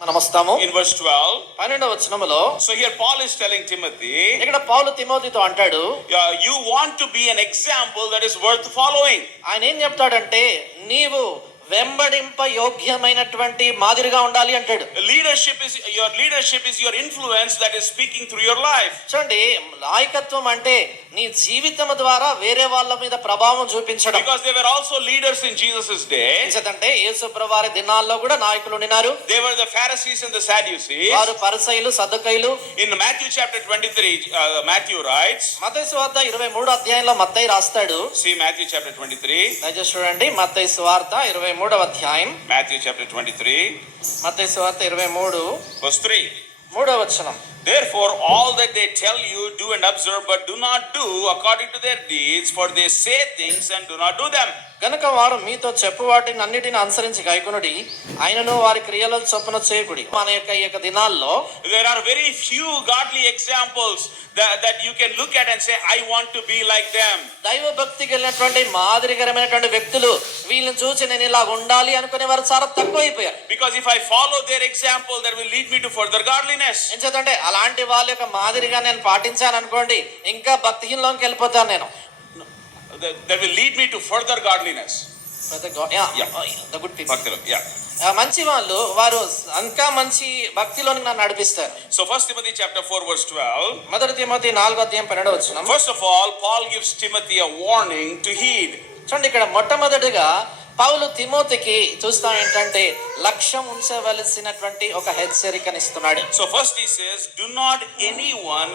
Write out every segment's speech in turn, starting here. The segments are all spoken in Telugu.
మనం వస్తాము in verse 12. 12వ వచనములో. So here Paul is telling Timothy, ఇక్కడ పౌలు తిమోతితో అంటాడు, you want to be an example that is worth following. ఆయన ఏం చెప్తాడంటే, నీవు వెంబడింప యోగ్యమైనటువంటి మాదిరిగా ఉండాలి అంటాడు. Leadership is your influence that is speaking through your life. చూడండి, నాయకత్వం అంటే నీ జీవితం ద్వారా వేరే వాళ్ళ మీద ప్రభావం చూపించడం. Because they were also leaders in Jesus's day. ఎందుకంటే యేసుప్రభు వారి దినాల్లో కూడా నాయకులు ఉన్నారు. They were the Pharisees and the Sadducees. వారు పరిసయ్యులు, సద్దూకయ్యులు. In Matthew chapter 23, Matthew writes. మత్తయి సువార్త 23వ అధ్యాయంలో మత్తయి రాస్తాడు. See Matthew chapter 23. దయచేసి చూడండి, మత్తయి సువార్త 23వ అధ్యాయం. Matthew chapter 23. మత్తయి సువార్త 23 verse 3. 3వ వచనం. Therefore, all that they tell you, do and observe, but do not do according to their deeds, for they say things and do not do them. గనుక వారు మీతో చెప్పు వాటిని అన్నిటిని అనుసరించి గైకొనుడి, ఆయనను వారి క్రియల చొప్పున చేయకుడి. మన యొక్క దినాల్లో there are very few godly examples that you can look at and say, I want to be like them. దైవ భక్తి కలిగినటువంటి మాదిరికరమైనటువంటి వ్యక్తులు వీళ్ళని చూసి నేను ఇలా ఉండాలి అనుకునే వారు చాలా తక్కువైపోయారు. Because if I follow their example, that will lead me to further godliness. ఎందుకంటే అలాంటి వాళ్ళ యొక్క మాదిరిగా నేను పాటించాను అనుకోండి, ఇంకా భక్తిహీనంలోకి వెళ్ళిపోతాను నేను. That will lead me to further godliness. The good people. Yeah. మంచి వాళ్ళు వారు ఇంకా మంచి భక్తిలోనికి నన్ను నడిపిస్తారు. So 1 Timothy chapter 4 verse 12. మొదటి తిమోతి 4వ అధ్యాయం 12వ వచనం. First of all, Paul gives Timothy a warning to heed. చూడండి, ఇక్కడ మొట్టమొదటిగా పౌలు తిమోతికి చూస్తాం ఏంటంటే లక్ష్యం ఉంచవలసినటువంటి ఒక హెచ్చరికనిస్తున్నాడు. So first he says, do not anyone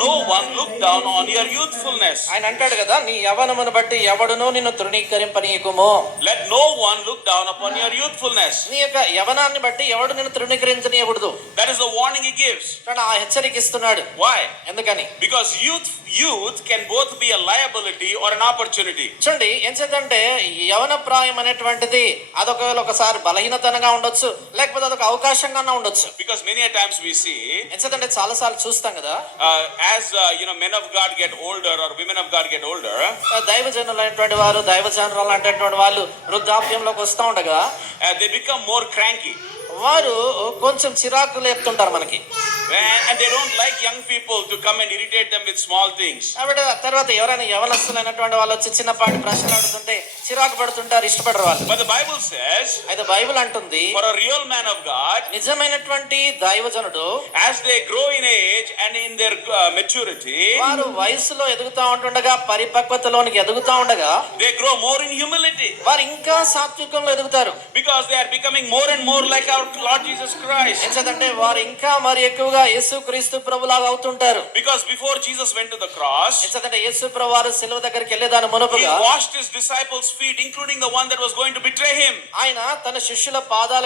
no one look down on your youthfulness. ఆయన అంటాడు కదా, నీ యవ్వనమును బట్టి ఎవడునూ నిన్ను తృణీకరింపనీయకుము. Let no one look down upon your youthfulness. నీ యొక్క యవ్వనాన్ని బట్టి ఎవడు నిన్ను తృణీకరించనీయకూడదు. That is the warning he gives. ఆ హెచ్చరిక ఇస్తున్నాడు. Why? ఎందుకని? Because youth can both be a liability or an opportunity. చూడండి, ఎంచేతంటే యవన ప్రాయం అనేటువంటిది ఒకసారి బలహీనతనంగా ఉండొచ్చు, లేకపోతే అదొక అవకాశంగా ఉండొచ్చు. Because many a times we see, ఎంచేతంటే చాలా సార్లు చూస్తాం కదా, as men of God get older or women of God get older, దైవజనులైనటువంటి వారు, దైవజనురాలు అనేటువంటి వాళ్ళు వృద్ధాప్యంలోకి వస్తూ ఉండగా they become more cranky. వారు కొంచెం చిరాకు లేపుతుంటారు మనకి. And they don't like young people to come and irritate them with small things. కాబట్టి తర్వాత ఎవరైనా యవనస్తులైనటువంటి వాళ్ళు వచ్చి చిన్నపాటి ప్రశ్నలు అడుగుతుంటే చిరాకు పడుతుంటారు, ఇష్టపడరు వాళ్ళు. But the Bible says, అయితే బైబిల్ అంటుంది, for a real man of God, నిజమైనటువంటి దైవజనుడు as they grow in age and in their maturity, వారు వయసులో ఎదుగుతా ఉంటుండగా, పరిపక్వతలోనికి ఎదుగుతా ఉండగా, they grow more in humility. వారు ఇంకా సాత్వికంలో ఎదుగుతారు. Because they are becoming more and more like our Lord Jesus Christ. ఎందుకంటే వారు ఇంకా మరి ఎక్కువగా యేసుక్రీస్తు ప్రభులాగా అవుతుంటారు. Because before Jesus went to the cross, ఎందుకంటే యేసు ప్రభు వారు సిలువ దగ్గరికి వెళ్ళేదాని మునుపుగా he washed his disciples' feet, including the one that was going to betray him. ఆయన తన శిష్యుల పాదాల